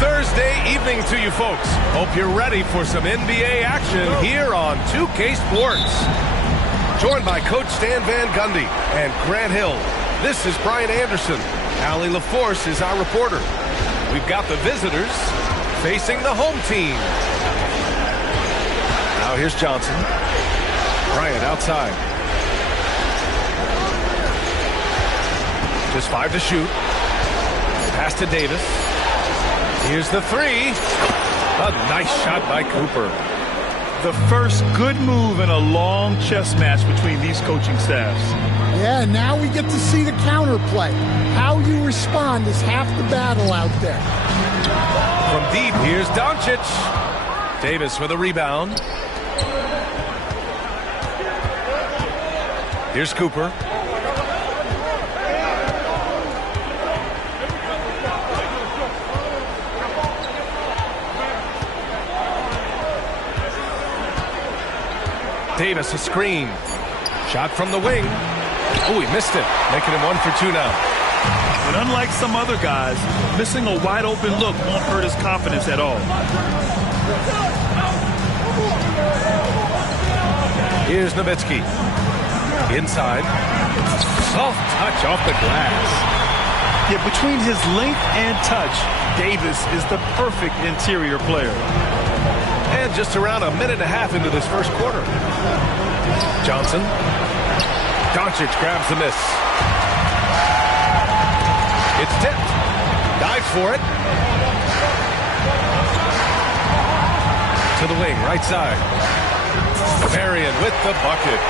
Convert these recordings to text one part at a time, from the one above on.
Thursday evening to you folks. Hope you're ready for some NBA action here on 2K Sports. Joined by Coach Stan Van Gundy and Grant Hill. This is Brian Anderson. Allie LaForce is our reporter. We've got the visitors facing the home team. Now here's Johnson. Bryant outside. Just 5 to shoot. Pass to Davis. Here's the three. A nice shot by Cooper. The first good move in a long chess match between these coaching staffs. Yeah, now we get to see the counterplay. How you respond is half the battle out there. From deep, here's Doncic. Davis with a rebound. Here's Cooper. Davis, a screen. Shot from the wing. Oh, he missed it. Making him 1 for 2 now. But unlike some other guys, missing a wide open look won't hurt his confidence at all. Here's Nowitzki. Inside. Soft touch off the glass. Yeah, between his length and touch, Davis is the perfect interior player. And just around a minute and a half into this first quarter. Johnson. Doncic grabs the miss. It's tipped. Dives for it. To the wing, right side. Marion with the bucket.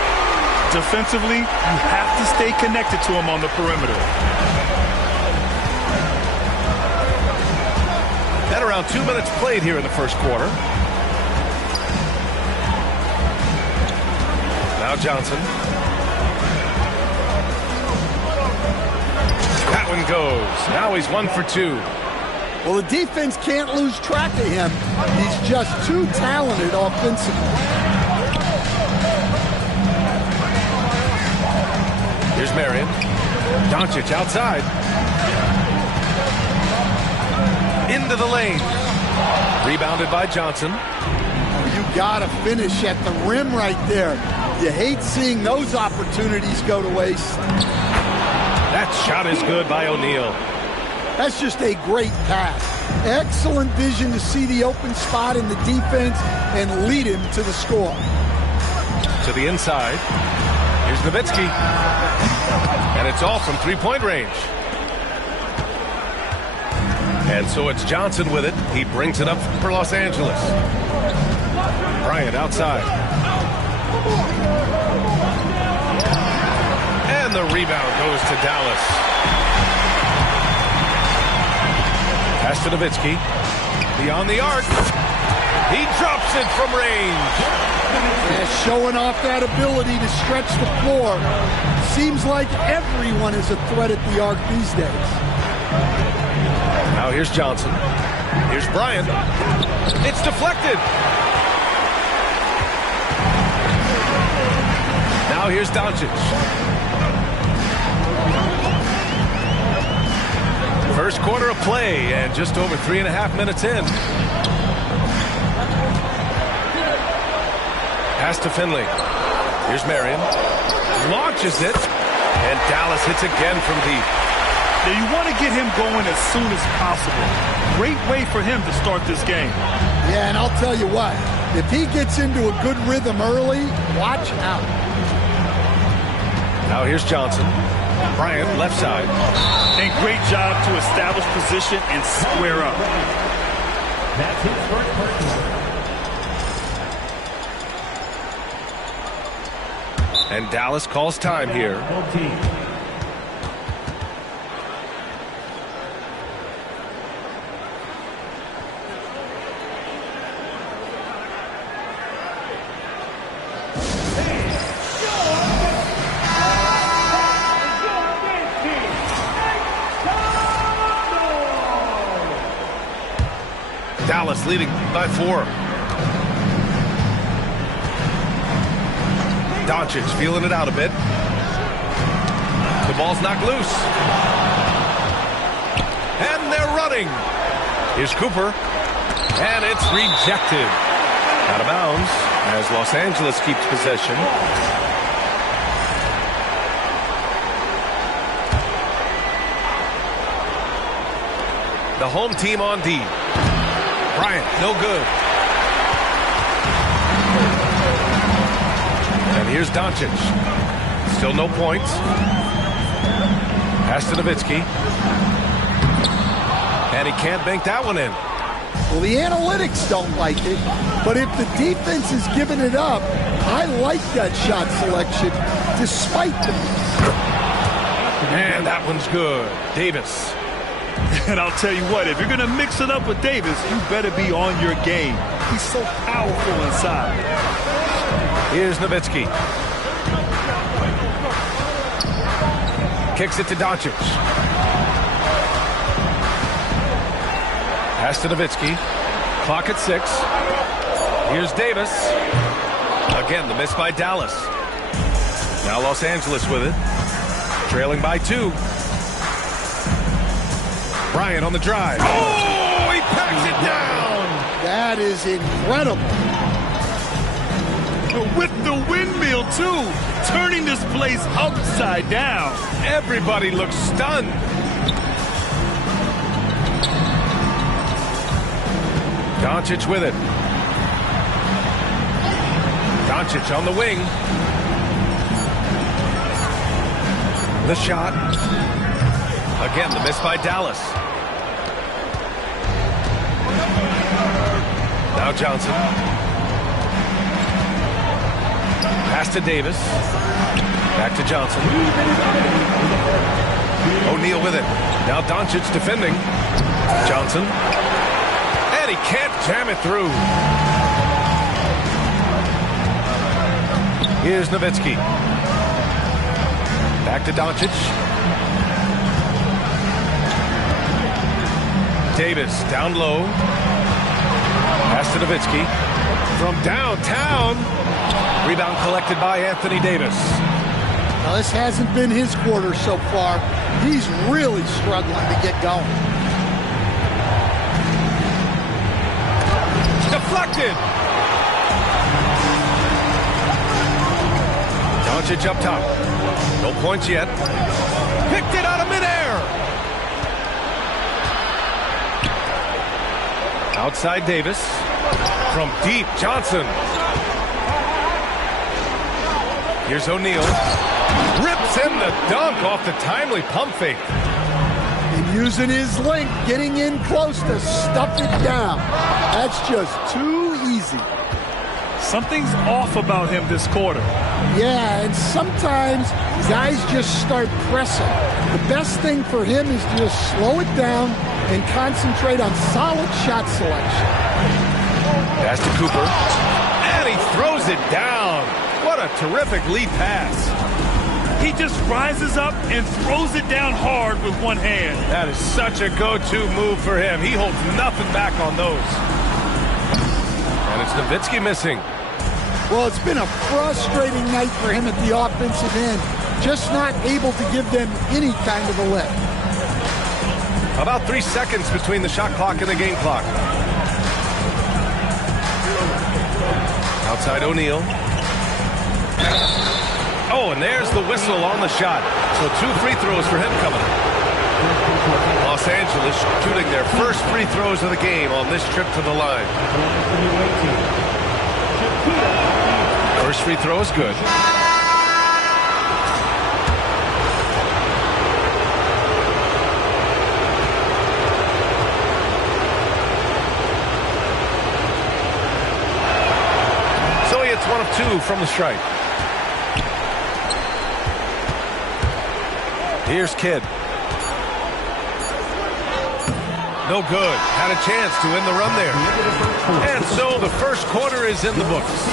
Defensively, you have to stay connected to him on the perimeter. At around 2 minutes played here in the first quarter. Now Johnson. That one goes. Now he's 1 for 2. Well, the defense can't lose track of him. He's just too talented offensively. Here's Marion. Doncic outside. Into the lane. Rebounded by Johnson. You gotta finish at the rim right there. You hate seeing those opportunities go to waste. That shot is good by O'Neal. That's just a great pass. Excellent vision to see the open spot in the defense and lead him to the score. To the inside. Here's Nowitzki. And it's all from three-point range. And so it's Johnson with it. He brings it up for Los Angeles. Bryant outside. And the rebound goes to Dallas. Pass to Nowitzki. Beyond the arc. He drops it from range. Yeah, showing off that ability to stretch the floor. Seems like everyone is a threat at the arc these days. Now here's Johnson. Here's Bryant. It's deflected. Now here's Doncic. First quarter of play and just over 3.5 minutes in. Pass to Finley. Here's Marion. Launches it. And Dallas hits again from deep. Now you want to get him going as soon as possible. Great way for him to start this game. Yeah, and I'll tell you what. If he gets into a good rhythm early, watch out. Now here's Johnson. Bryant, left side. And great job to establish position and square up. That's his first person. And Dallas calls time here. Dallas leading by 4. Doncic feeling it out a bit. The ball's knocked loose. And they're running. Here's Cooper. And it's rejected. Out of bounds as Los Angeles keeps possession. The home team on D. Bryant, no good. And here's Doncic. Still no points. Pass to Nowitzki. And he can't bank that one in. Well, the analytics don't like it, but if the defense is giving it up, I like that shot selection despite the... And that one's good. Davis. And I'll tell you what, if you're going to mix it up with Davis, you better be on your game. He's so powerful inside. Here's Nowitzki. Kicks it to Doncic. Pass to Nowitzki. Clock at 6. Here's Davis. Again, the miss by Dallas. Now Los Angeles with it. Trailing by 2. Bryant on the drive. Oh, he packs it down. That is incredible. With the windmill, too. Turning this place upside down. Everybody looks stunned. Doncic with it. Doncic on the wing. The shot. Again, the miss by Dallas. Now Johnson. Pass to Davis. Back to Johnson. O'Neal with it. Now Doncic defending. Johnson. And he can't jam it through. Here's Nowitzki. Back to Doncic. Davis down low. Pass to Nowitzki. From downtown. Rebound collected by Anthony Davis. Now, this hasn't been his quarter so far. He's really struggling to get going. Deflected. Doncic up top. No points yet. Picked it out of midair. Outside Davis. From deep, Johnson. Here's O'Neal. Rips in the dunk off the timely pump fake. And using his length, getting in close to stuff it down. That's just too easy. Something's off about him this quarter. Yeah, and sometimes guys just start pressing. The best thing for him is to just slow it down and concentrate on solid shot selection. Pass to Cooper. And he throws it down. What a terrific lead pass. He just rises up and throws it down hard with one hand. That is such a go-to move for him. He holds nothing back on those. And it's Nowitzki missing. Well, it's been a frustrating night for him at the offensive end. Just not able to give them any kind of a lift. About 3 seconds between the shot clock and the game clock. Outside O'Neal. Oh, and there's the whistle on the shot. So 2 free throws for him coming up. Los Angeles shooting their first free throws of the game on this trip to the line. First free throw is good. So he hits 1 of 2 from the stripe. Here's Kidd. No good. Had a chance to win the run there. And so the first quarter is in the books.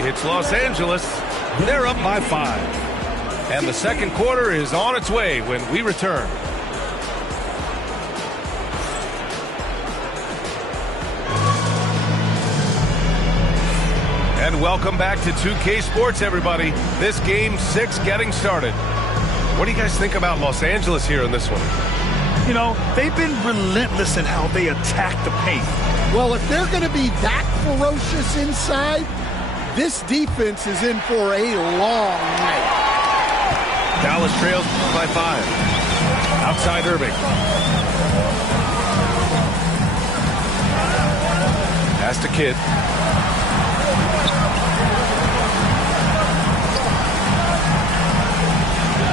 It's Los Angeles. They're up by 5. And the second quarter is on its way when we return. And welcome back to 2K Sports, everybody. This game 6 getting started. What do you guys think about Los Angeles here in this one? You know, they've been relentless in how they attack the paint. Well, if they're going to be that ferocious inside, this defense is in for a long night. Dallas trails by 5. Outside Irving. Pass to Kidd.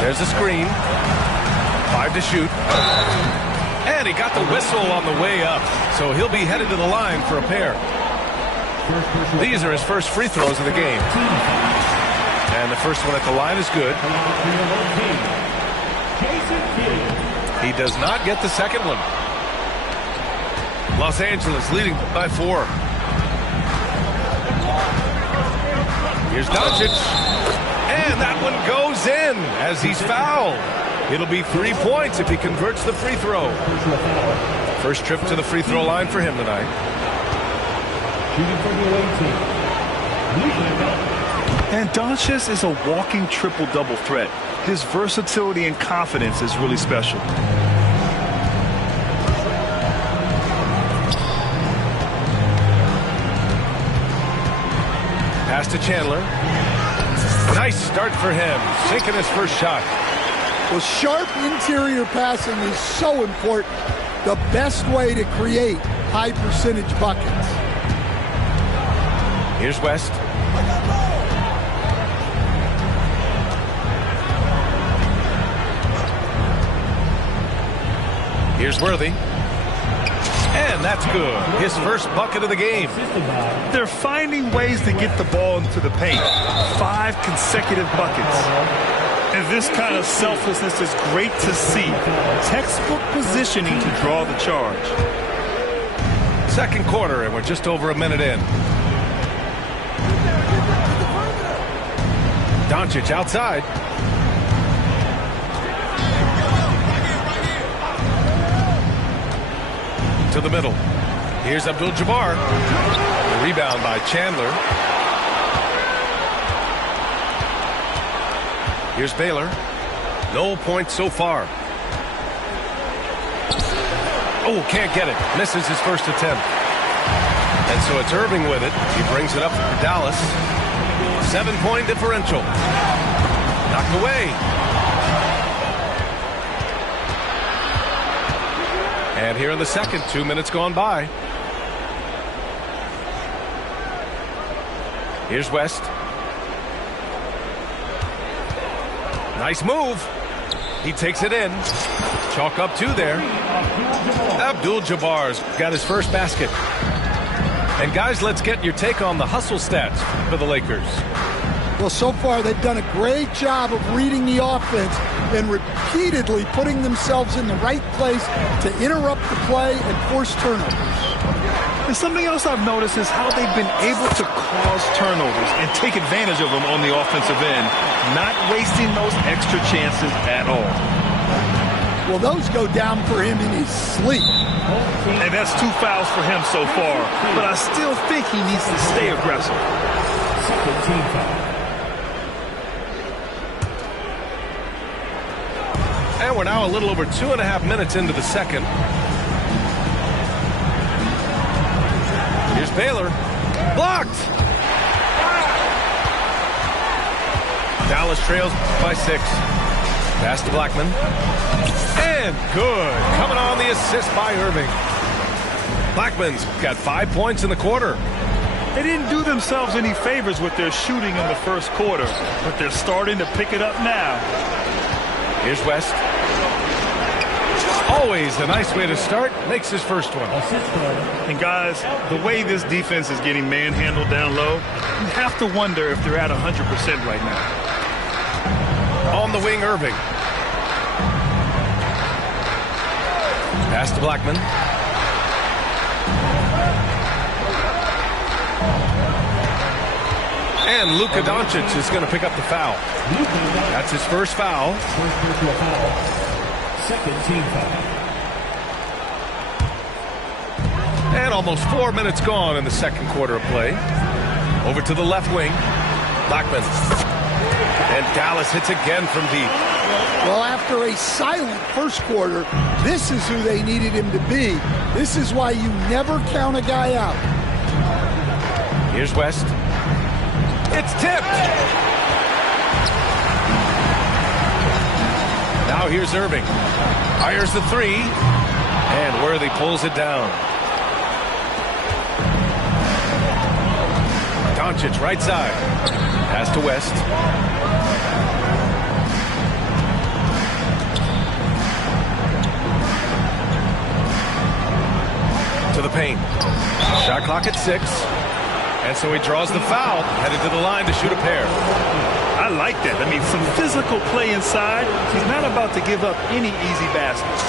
There's a screen. 5 to shoot. And he got the whistle on the way up. So he'll be headed to the line for a pair. These are his first free throws of the game. And the first one at the line is good. He does not get the second one. Los Angeles leading by 4. Here's Doncic. And that one goes in as he's fouled. It'll be 3 points if he converts the free throw. First trip to the free throw line for him tonight. And Doncic is a walking triple-double threat. His versatility and confidence is really special. Pass to Chandler. Nice start for him. Sinking his first shot. Well, sharp interior passing is so important. The best way to create high percentage buckets. Here's West. Here's Worthy. And that's good. His first bucket of the game. They're finding ways to get the ball into the paint. 5 consecutive buckets. And this kind of selflessness is great to see. Textbook positioning to draw the charge. Second quarter, and we're just over a minute in. Doncic outside. To the middle. Here's Abdul-Jabbar. The rebound by Chandler. Here's Baylor. No points so far. Oh, can't get it. Misses his first attempt. And so it's Irving with it. He brings it up for Dallas. 7-point differential. Knocked away. And here in the second, 2 minutes gone by. Here's West. Nice move. He takes it in. Chalk up 2 there. Abdul-Jabbar's got his first basket. And guys, let's get your take on the hustle stats for the Lakers. Well, so far they've done a great job of reading the offense and repeatedly putting themselves in the right place to interrupt the play and force turnovers. And something else I've noticed is how they've been able to cause turnovers and take advantage of them on the offensive end, not wasting those extra chances at all. Well, those go down for him in his sleep. And that's 2 fouls for him so far, but I still think he needs to stay aggressive. Second team foul. And we're now a little over 2.5 minutes into the second. Here's Baylor. Blocked! Dallas trails by 6. Pass to Blackman. And good. Coming on the assist by Irving. Blackman's got 5 points in the quarter. They didn't do themselves any favors with their shooting in the first quarter, but they're starting to pick it up now. Here's West. Always a nice way to start. Makes his first one. And guys, the way this defense is getting manhandled down low, you have to wonder if they're at 100% right now. On the wing, Irving. Pass to Blackman. And Luka Doncic is going to pick up the foul. That's his first foul. Second team foul. And almost 4 minutes gone in the second quarter of play. Over to the left wing. Blackman. And Dallas hits again from deep. Well, after a silent first quarter, this is who they needed him to be. This is why you never count a guy out. Here's West. It's tipped. Now here's Irving. Fires the three. And Worthy pulls it down. Doncic right side. Pass to West. To the paint. Shot clock at 6. And so he draws the foul, headed to the line to shoot a pair. I like that. I mean, some physical play inside. He's not about to give up any easy baskets.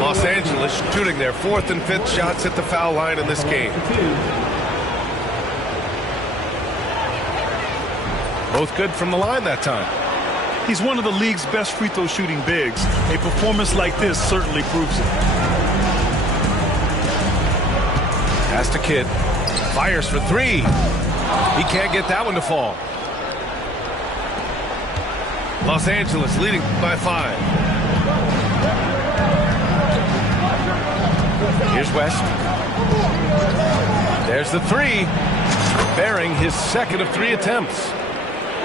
Los Angeles shooting their 4th and 5th shots at the foul line in this game. Both good from the line that time. He's one of the league's best free throw shooting bigs. A performance like this certainly proves it. Pass to Kidd. Fires for 3. He can't get that one to fall. Los Angeles leading by 5. Here's West. There's the 3. Bearing his 2nd of 3 attempts.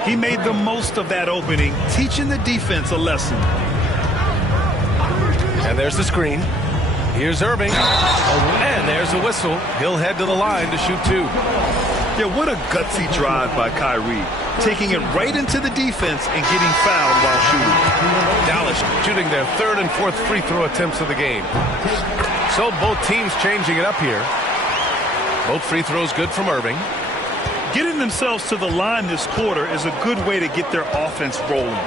He made the most of that opening, teaching the defense a lesson. And there's the screen. Here's Irving. And there's a whistle. He'll head to the line to shoot 2. Yeah, what a gutsy drive by Kyrie. Taking it right into the defense and getting fouled while shooting. Dallas shooting their 3rd and 4th free throw attempts of the game. So both teams changing it up here. Both free throws good from Irving. Getting themselves to the line this quarter is a good way to get their offense rolling.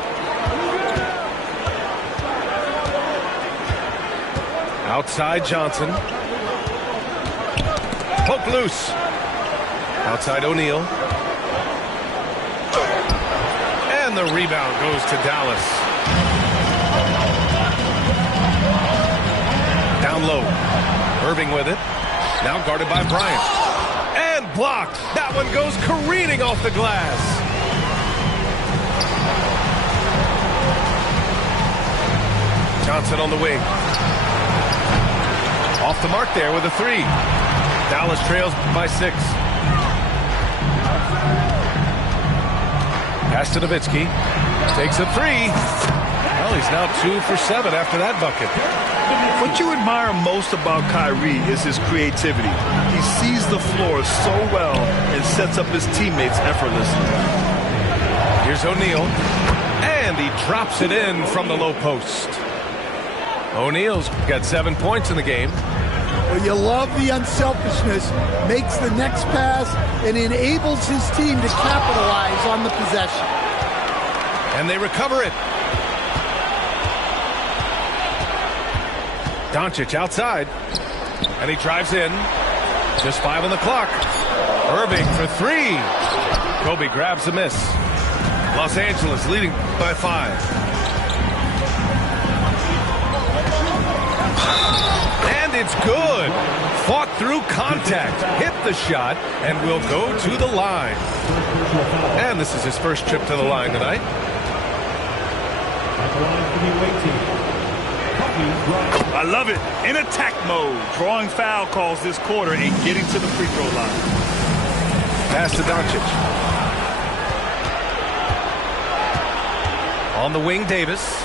Outside Johnson. Poke loose. Outside O'Neal. And the rebound goes to Dallas. Down low. Irving with it. Now guarded by Bryant. And blocked. That one goes careening off the glass. Johnson on the wing. Off the mark there with a 3. Dallas trails by 6. Pass to Nowitzki. Takes a 3. Well, he's now 2 for 7 after that bucket. What you admire most about Kyrie is his creativity. He sees the floor so well and sets up his teammates effortlessly. Here's O'Neal. And he drops it in from the low post. O'Neal's got 7 points in the game. Well, you love the unselfishness, makes the next pass, and enables his team to capitalize on the possession. And they recover it. Doncic outside. And he drives in. Just 5 on the clock. Irving for 3. Kobe grabs the miss. Los Angeles leading by 5. And it's good. Fought through contact. Hit the shot and will go to the line. And this is his first trip to the line tonight. I love it. In attack mode. Drawing foul calls this quarter and getting to the free throw line. Pass to Doncic. On the wing, Davis.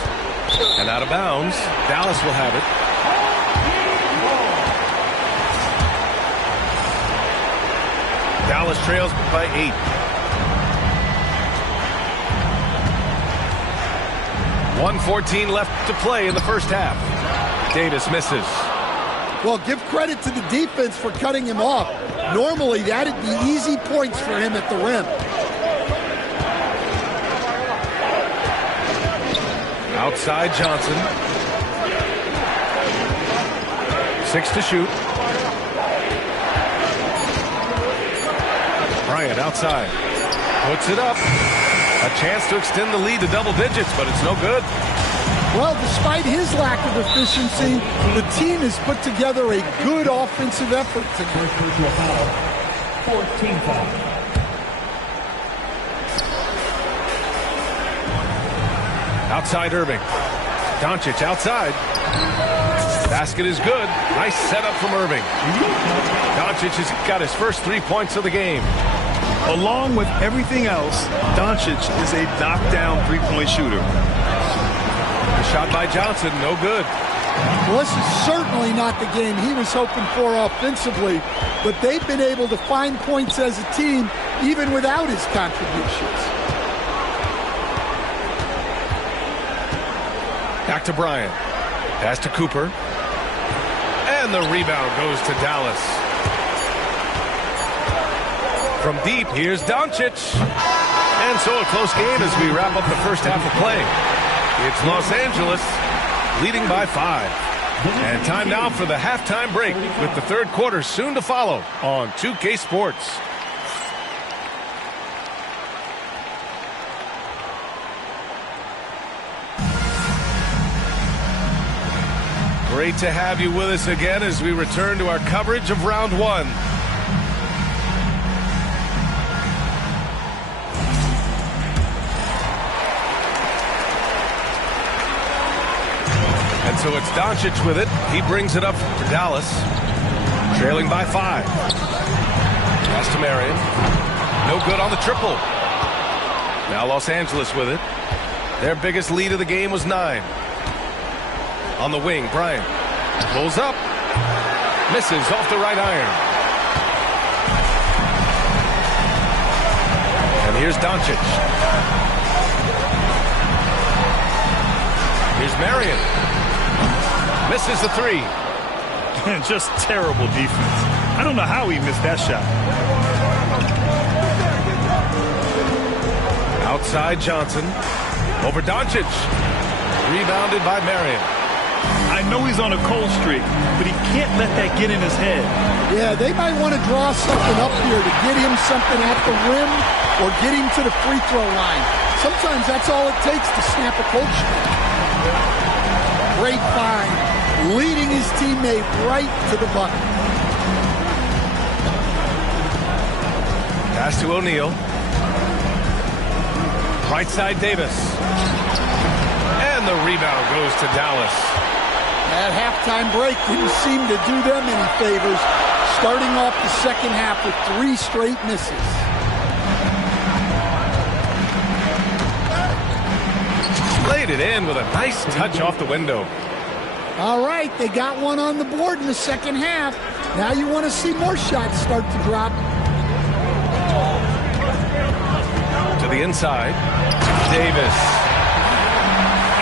And out of bounds. Dallas will have it. Dallas trails by 8. .114 left to play in the first half. Davis misses. Well, give credit to the defense for cutting him off. Normally, that'd be easy points for him at the rim. Outside Johnson. 6 to shoot. Bryant outside. Puts it up. A chance to extend the lead to double digits, but it's no good. Well, despite his lack of efficiency, the team has put together a good offensive effort tonight. 14 foul. Outside Irving. Doncic outside. Basket is good. Nice setup from Irving. Doncic has got his first 3 points of the game. Along with everything else, Doncic is a knockdown three-point shooter. The shot by Johnson, no good. Well, this is certainly not the game he was hoping for offensively, but they've been able to find points as a team even without his contributions. Back to Bryant. Pass to Cooper. And the rebound goes to Dallas. From deep, here's Doncic. And so a close game as we wrap up the first half of play. It's Los Angeles leading by 5. And time now for the halftime break with the third quarter soon to follow on 2K Sports. Great to have you with us again as we return to our coverage of round 1. And so it's Doncic with it. He brings it up for Dallas, trailing by 5. Pass to Marion. No good on the triple. Now Los Angeles with it. Their biggest lead of the game was 9. On the wing, Bryant pulls up, misses off the right iron. And here's Doncic. Here's Marion. Misses the 3. Just terrible defense. I don't know how he missed that shot. Outside Johnson. Over Doncic. Rebounded by Marion. I know he's on a cold streak, but he can't let that get in his head. Yeah, they might want to draw something up here to get him something at the rim or get him to the free throw line. Sometimes that's all it takes to snap a cold streak. Great find, leading his teammate right to the bucket. Pass to O'Neal. Right side Davis. And the rebound goes to Dallas. That halftime break didn't seem to do them any favors, starting off the second half with 3 straight misses. Laid it in with a nice touch off the window. All right, they got one on the board in the second half. Now you want to see more shots start to drop. To the inside, Davis.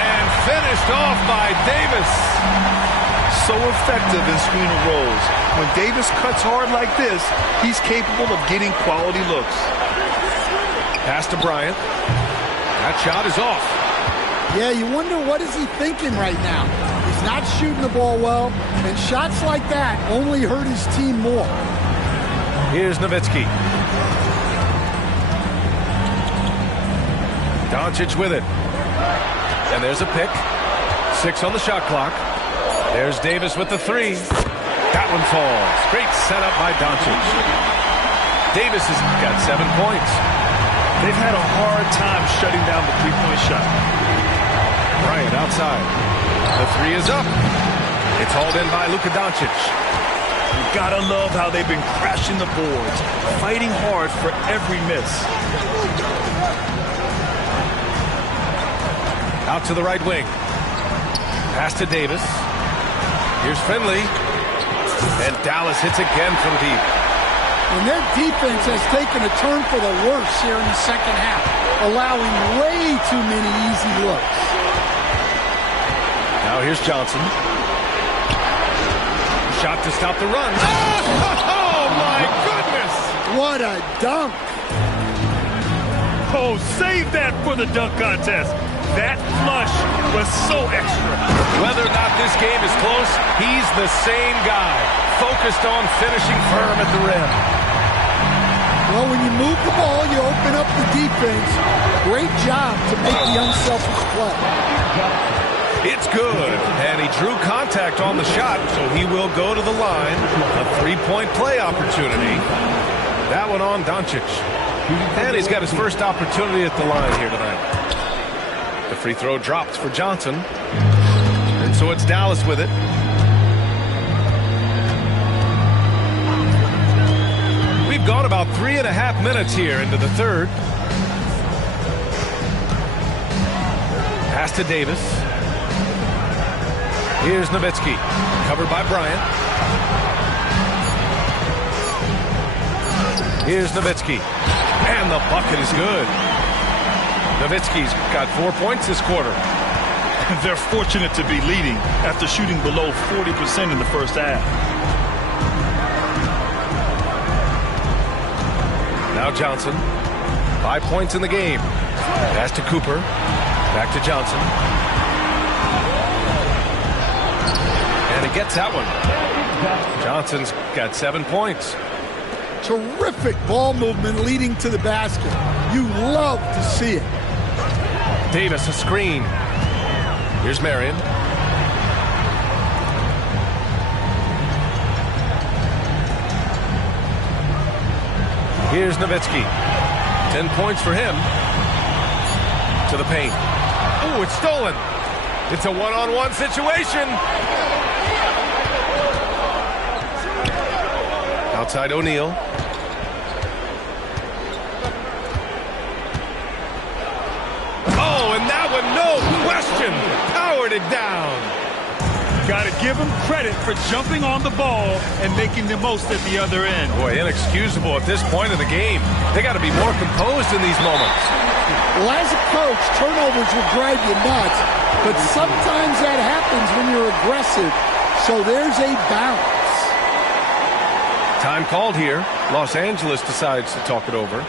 And finished off by Davis. So effective in screen and rolls. When Davis cuts hard like this, he's capable of getting quality looks. Pass to Bryant. That shot is off. Yeah, you wonder what is he thinking right now. He's not shooting the ball well, and shots like that only hurt his team more. Here's Nowitzki. Doncic with it. And there's a pick. 6 on the shot clock. There's Davis with the 3. That one falls. Great setup by Doncic. Davis has got 7 points. They've had a hard time shutting down the three-point shot. Bryant outside. The 3 is up. It's hauled in by Luka Doncic. You gotta love how they've been crashing the boards, fighting hard for every miss. Out to the right wing. Pass to Davis. Here's Finley. And Dallas hits again from deep. And their defense has taken a turn for the worse here in the second half, allowing way too many easy looks. Now here's Johnson. Shot to stop the run. Oh, my goodness! What a dunk! Oh, save that for the dunk contest. That flush was so extra. Whether or not this game is close, he's the same guy, focused on finishing firm at the rim. Well, when you move the ball, you open up the defense. Great job to make the unselfish play. It's good, and he drew contact on the shot, so he will go to the line. A 3-point play opportunity. That one on Doncic. And he's got his first opportunity at the line here tonight. The free throw dropped for Johnson. And so it's Dallas with it. We've gone about 3.5 minutes here into the third. Pass to Davis. Here's Nowitzki, covered by Bryant. Here's Nowitzki, and the bucket is good. Nowitzki's got 4 points this quarter. They're fortunate to be leading after shooting below 40% in the first half. Now Johnson, 5 points in the game. Pass to Cooper, back to Johnson. And he gets that one. Johnson's got 7 points. Terrific ball movement leading to the basket. You love to see it. Davis, a screen. Here's Marion. Here's Nowitzki. 10 points for him. To the paint. Ooh, it's stolen. It's a one-on-one situation. Outside O'Neal. Oh, and that one, no question, powered it down. Got to give him credit for jumping on the ball and making the most at the other end. Boy, inexcusable at this point in the game. They got to be more composed in these moments. Well, as a coach, turnovers will drive you nuts, but sometimes that happens when you're aggressive. So there's a balance. Time called here. Los Angeles decides to talk it over.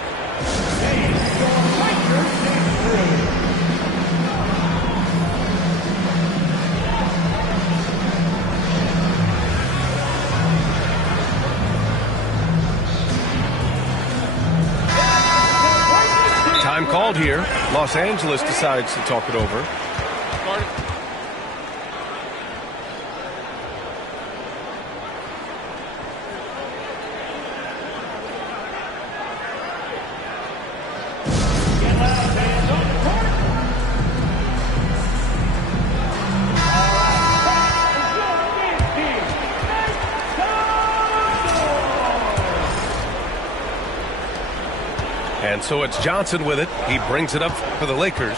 Time called here. Los Angeles decides to talk it over. And so it's Johnson with it. He brings it up for the Lakers.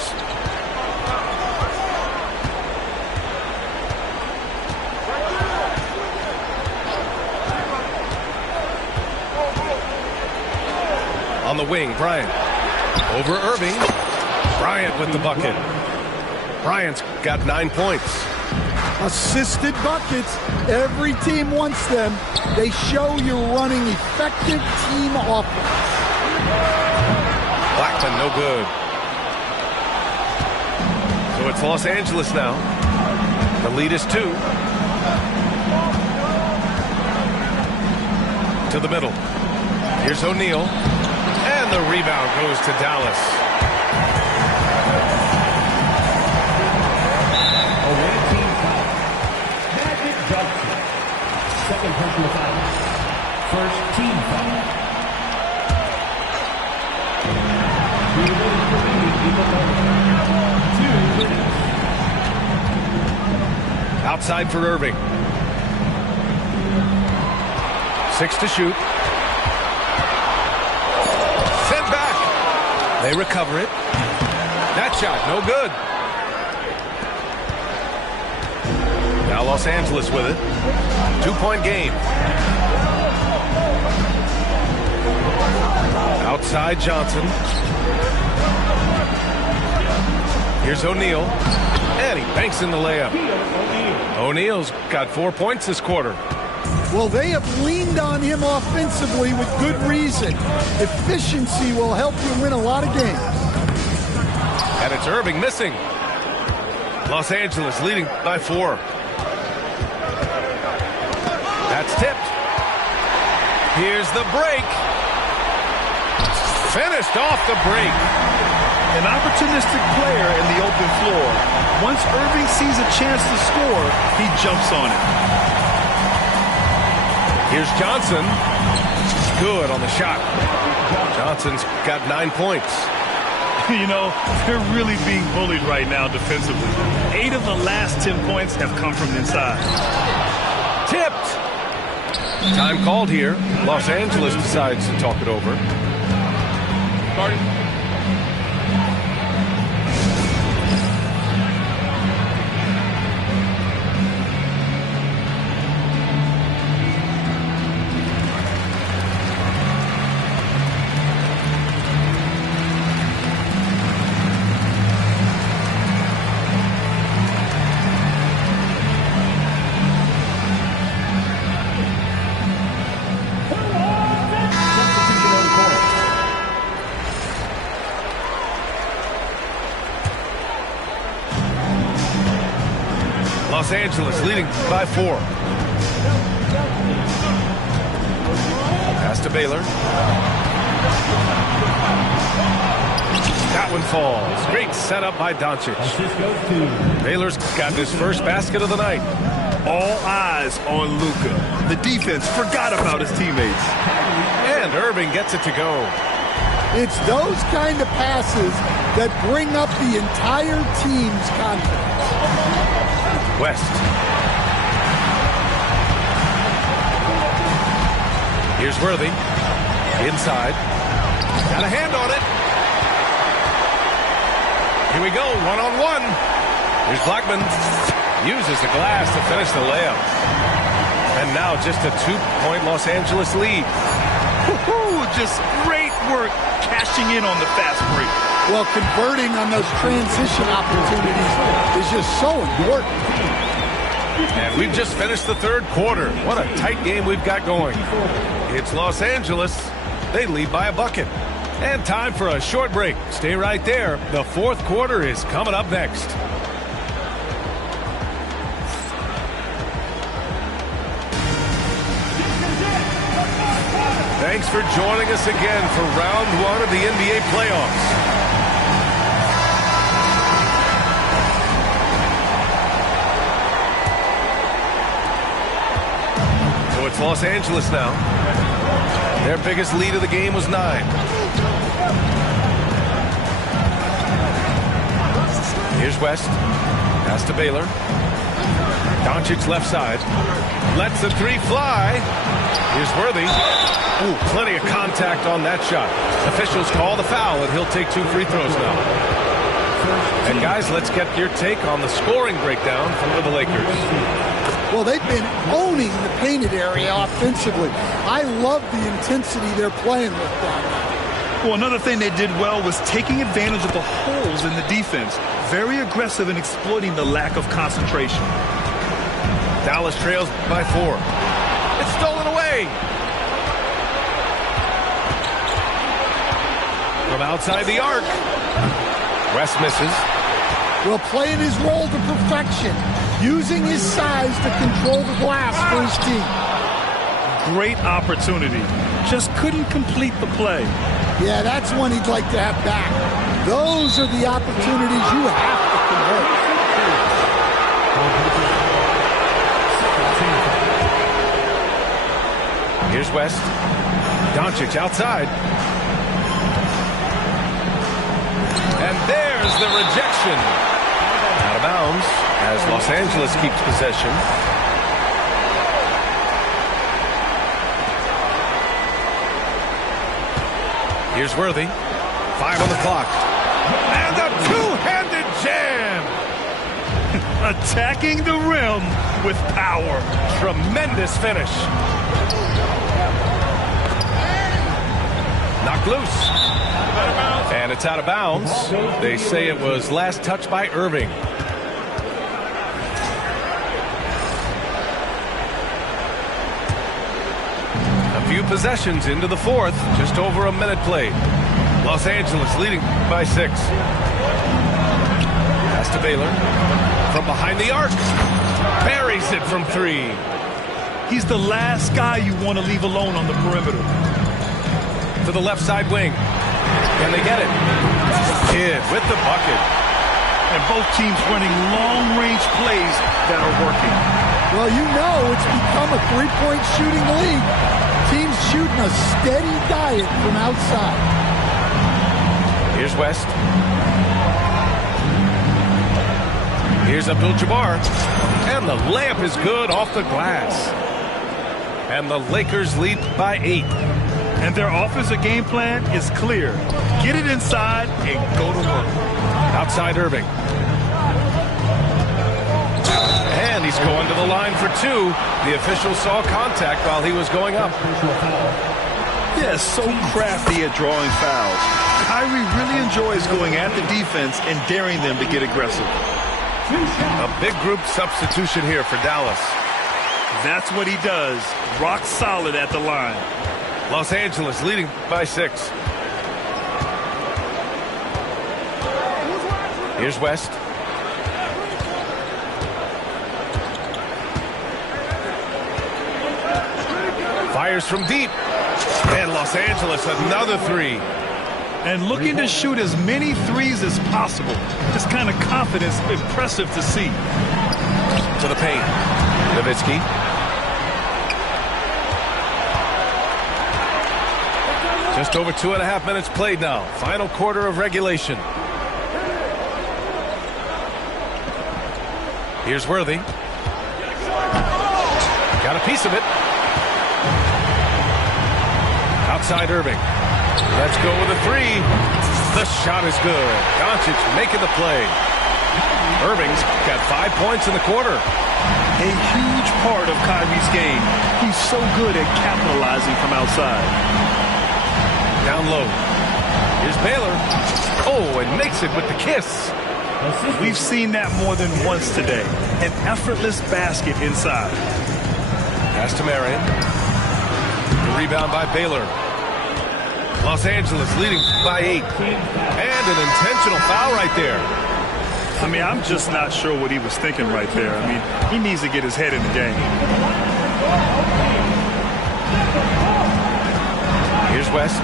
On the wing, Bryant. Over Irving. Bryant with the bucket. Bryant's got 9 points. Assisted buckets. Every team wants them. They show you're running effective team offense. Blackman, no good. So it's Los Angeles now. The lead is 2. To the middle. Here's O'Neal. And the rebound goes to Dallas. Away team foul. Magic Johnson. Second personal foul. First team foul. Outside for Irving. 6 to shoot. Sent back. They recover it. That shot, no good. Now Los Angeles with it. 2-point game. Outside Johnson. Here's O'Neal. And he banks in the layup. O'Neal's got 4 points this quarter. Well, they have leaned on him offensively with good reason. Efficiency will help you win a lot of games. And it's Irving missing. Los Angeles leading by 4. That's tipped. Here's the break. Finished off the break. An opportunistic player in the open floor. Once Irving sees a chance to score, he jumps on it. Here's Johnson. Good on the shot. Johnson's got 9 points. You know, they're really being bullied right now defensively. 8 of the last 10 points have come from inside. Tipped. Time called here. Los Angeles decides to talk it over. Starting. Los Angeles leading by 4. Pass to Baylor. That one falls. Great setup by Doncic. Baylor's got his first basket of the night. All eyes on Luka. The defense forgot about his teammates. And Irving gets it to go. It's those kind of passes that bring up the entire team's confidence. West. Here's Worthy. Inside. Got a hand on it. Here we go, one-on-one. Here's Blackman. Uses the glass to finish the layup. And now just a 2-point Los Angeles lead. Just great work cashing in on the fast break. Well, converting on those transition opportunities is just so important. And we've just finished the third quarter. What a tight game we've got going. It's Los Angeles. They lead by a bucket. And time for a short break. Stay right there. The fourth quarter is coming up next. Thanks for joining us again for round 1 of the NBA playoffs. It's Los Angeles now. Their biggest lead of the game was 9. Here's West. Pass to Baylor. Doncic left side. Lets the 3 fly. Here's Worthy. Ooh, plenty of contact on that shot. Officials call the foul, and he'll take 2 free throws now. And guys, let's get your take on the scoring breakdown for the Lakers. Well, they've been owning the painted area offensively. I love the intensity they're playing with down there. Well, another thing they did well was taking advantage of the holes in the defense. Very aggressive in exploiting the lack of concentration. Dallas trails by 4. It's stolen away. From outside the arc. West misses. Well, playing his role to perfection. Using his size to control the glass for his team. Great opportunity. Just couldn't complete the play. Yeah, that's one he'd like to have back. Those are the opportunities you have to convert. Here's West. Doncic outside. And there's the rejection. Out of bounds as Los Angeles keeps possession. Here's Worthy. 5 on the clock. And a two-handed jam. Attacking the rim with power. Tremendous finish. Knocked loose. And it's out of bounds. They say it was last touched by Irving. A few possessions into the fourth. Just over a minute played. Los Angeles leading by 6. Pass to Baylor. From behind the arc. Buries it from 3. He's the last guy you want to leave alone on the perimeter. To the left side wing. Can they get it? Kidd with the bucket. And both teams running long-range plays that are working. Well, you know it's become a three-point shooting league. Teams shooting a steady diet from outside. Here's West. Here's Abdul-Jabbar. And the layup is good off the glass. And the Lakers lead by 8. And their offensive game plan is clear. Get it inside and go to work. Outside Irving. And he's going to the line for 2. The official saw contact while he was going up. Yeah, so crafty at drawing fouls. Kyrie really enjoys going at the defense and daring them to get aggressive. A big group substitution here for Dallas. That's what he does. Rock solid at the line. Los Angeles leading by 6. Here's West. Fires from deep. And Los Angeles another 3. And looking to shoot as many threes as possible. This kind of confidence, impressive to see. To the paint. Nowitzki. Just over 2.5 minutes played now. Final quarter of regulation. Here's Worthy. Got a piece of it. Outside Irving. Let's go with a 3. The shot is good. Doncic making the play. Irving's got 5 points in the quarter. A huge part of Kyrie's game. He's so good at capitalizing from outside. Down low. Here's Baylor. Oh, and makes it with the kiss. We've seen that more than once today. An effortless basket inside. Pass to Marion. The rebound by Baylor. Los Angeles leading by 8. And an intentional foul right there. I mean, I'm just not sure what he was thinking right there. I mean, he needs to get his head in the game. Here's West.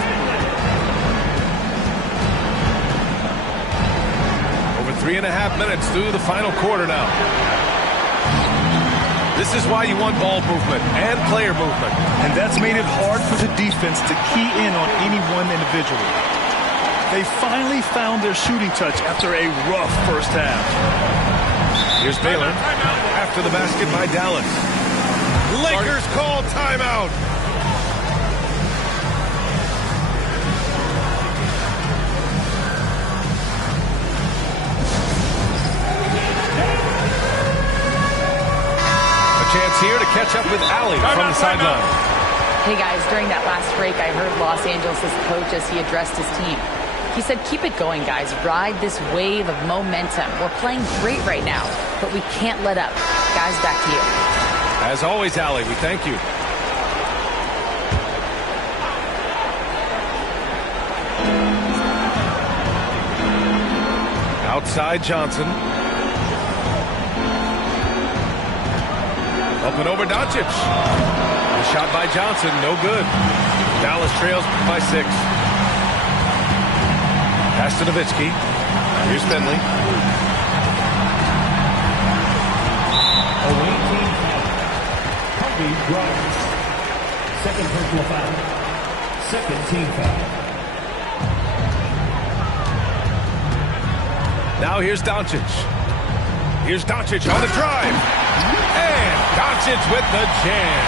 Over 3.5 minutes through the final quarter now. This is why you want ball movement and player movement. And that's made it hard for the defense to key in on any one individual. They finally found their shooting touch after a rough first half. Here's Baylor after the basket by Dallas. Lakers call timeout. Chance here to catch up with Allie from the sideline. Hey guys, during that last break, I heard Los Angeles' coach as he addressed his team. He said, keep it going, guys. Ride this wave of momentum. We're playing great right now, but we can't let up. Guys, back to you. As always, Allie, we thank you. Outside Johnson. Up and over Doncic. The shot by Johnson, no good. Dallas trails by 6. Pass to Nowitzki. Here's Finley. Away team foul. Harvey Bryant. Second personal foul. Second team foul. Now here's Doncic. Here's Doncic on the drive. And Doncic with the jam.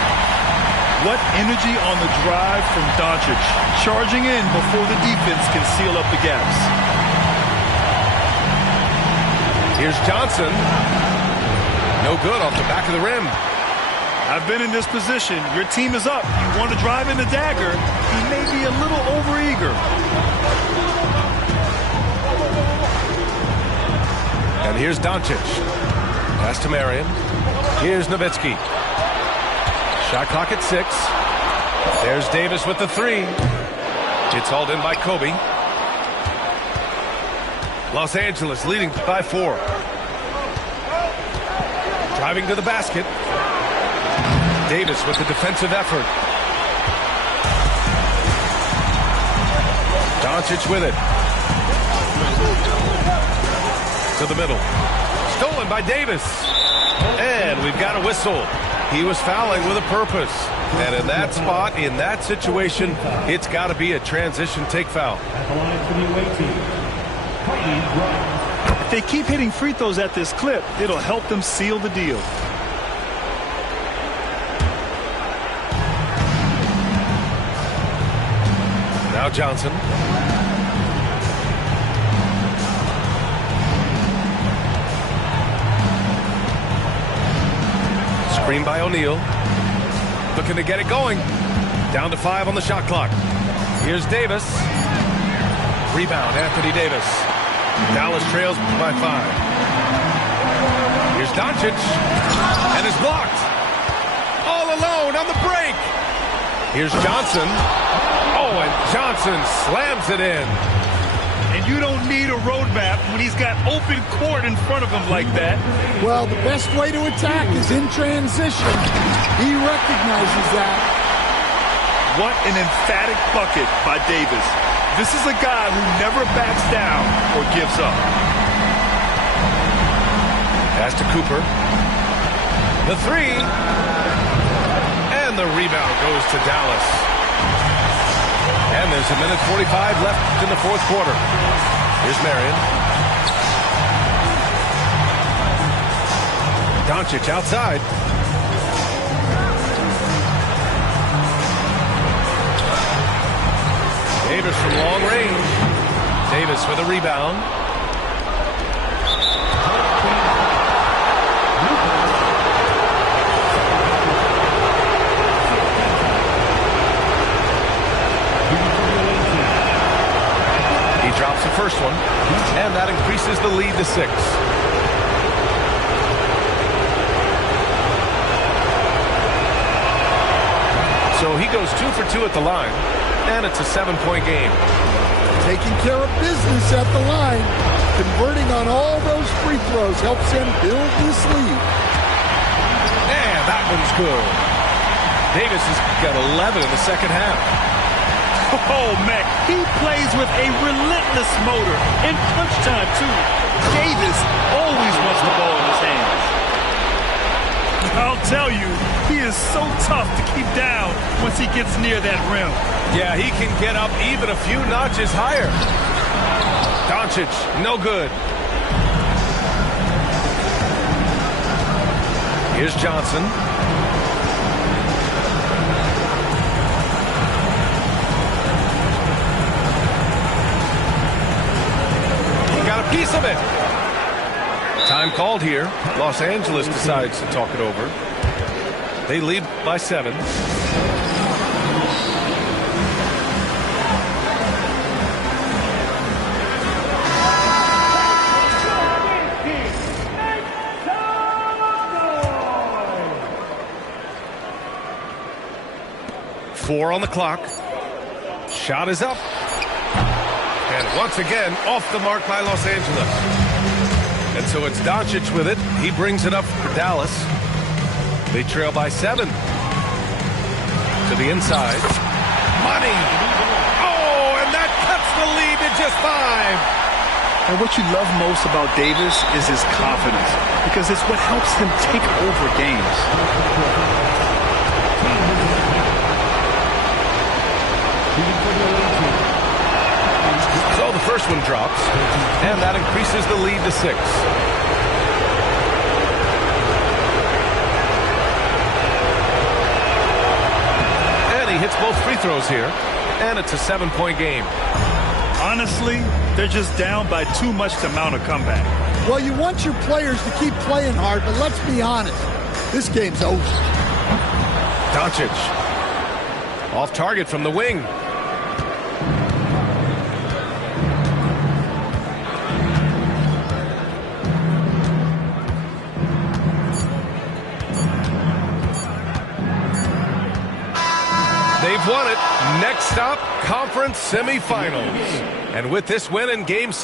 What energy on the drive from Doncic. Charging in before the defense can seal up the gaps. Here's Johnson. No good off the back of the rim. I've been in this position. Your team is up. You want to drive in the dagger. He may be a little overeager. And here's Doncic. Pass to Marion. Here's Nowitzki. Shot clock at 6. There's Davis with the 3. It's hauled in by Kobe. Los Angeles leading by 4. Driving to the basket. Davis with the defensive effort. Doncic with it. To the middle. Stolen by Davis. And we've got a whistle. He was fouling with a purpose. And in that spot, in that situation, it's got to be a transition take foul. At the line for the away team. If they keep hitting free throws at this clip, it'll help them seal the deal. Now Johnson. Screen by O'Neal. Looking to get it going. Down to 5 on the shot clock. Here's Davis. Rebound, Anthony Davis. Dallas trails by 5. Here's Doncic. And is blocked. All alone on the break. Here's Johnson. Oh, and Johnson slams it in. And you don't need a roadmap when he's got open court in front of him like that. Well, the best way to attack is in transition. He recognizes that. What an emphatic bucket by Davis. This is a guy who never backs down or gives up. Pass to Cooper. The 3. And the rebound goes to Dallas. And there's a minute 45 left in the fourth quarter. Here's Marion. Doncic outside. Davis from long range. Davis with a rebound. He drops the first one, and that increases the lead to 6. So he goes 2 for 2 at the line. And it's a 7-point game. Taking care of business at the line. Converting on all those free throws helps him build this lead. And that one's good. Davis has got 11 in the second half. Oh, Mac, he plays with a relentless motor in crunch time, too. Davis always wants the ball in his hands. I'll tell you, he is so tough to keep down once he gets near that rim. Yeah, he can get up even a few notches higher. Doncic, no good. Here's Johnson. He got a piece of it. Time called here. Los Angeles decides to talk it over. They lead by 7. Four on the clock. Shot is up. And once again, off the mark by Los Angeles. And so it's Doncic with it. He brings it up for Dallas. They trail by 7. To the inside. Money. Oh, and that cuts the lead to just 5. And what you love most about Davis is his confidence, because it's what helps him take over games. So the first one drops, and that increases the lead to 6. And he hits both free throws here, and it's a 7-point game. Honestly, they're just down by too much to mount a comeback. Well, you want your players to keep playing hard, but let's be honest. This game's over. Doncic. Off target from the wing. They've won it. Next stop, conference semifinals. And with this win in Game 6,